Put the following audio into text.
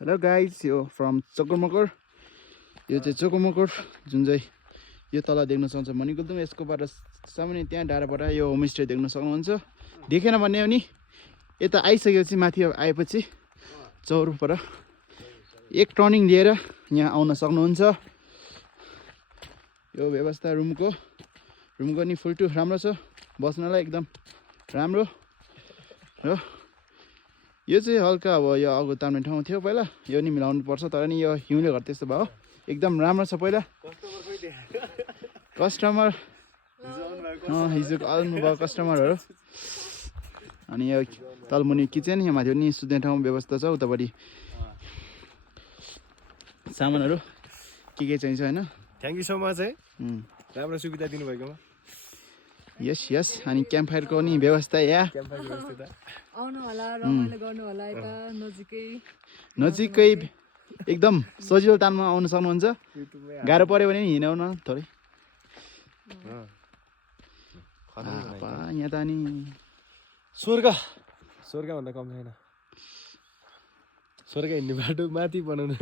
Hello guys, यो from चोकरमकर। यो चाहिँ चोकरमकर जुन चाहिँ यो तल देख्न सक्छ मणिकुलदुङ। यसकोबाट सामान्य त्यहाँ डाँडाबाट यो होमस्टे देख्न सक्नुहुन्छ। देखेन भने पनि यता आइसकेपछि माथि आएपछि चौरबाट एक टर्निङ लिएर यहाँ आउन सक्नुहुन्छ। यो व्यवस्था रुमको नि फुल टु राम्रो छ, बस्नलाई एकदम राम्रो। र यो चाहिँ हल्का अब यो अगो तान्ने ठाउँ थियो पहिला, यो नि मिलाउनु पर्छ। तर नि यो हिउँले गर्दा त्यस्तो भयो। एकदम राम्रो छ। पहिला कस्टमर हिजो आउनुभयो कस्टमरहरू। अनि यो तलमुनि किचन, यहाँ माथि पनि सुत्ने ठाउँ व्यवस्था छ। उतापट्टि सामानहरू के चाहिन्छ होइन। थ्याङ्क यू सो मच है, राम्रो सुविधा दिनुभएकोमा। यस। अनि क्याम्प फायरको नि व्यवस्था यहाँ आउनु होला, रमाइलो गर्नु होला। यता नजिकै एकदम सजिलो तानमा आउन सक्नुहुन्छ। गाह्रो पऱ्यो भने हिँडाउन थोरै। यहाँ त अनि स्वर्गभन्दा कम छैन। स्वर्ग हिँड्ने बाटो माथि बनाउनु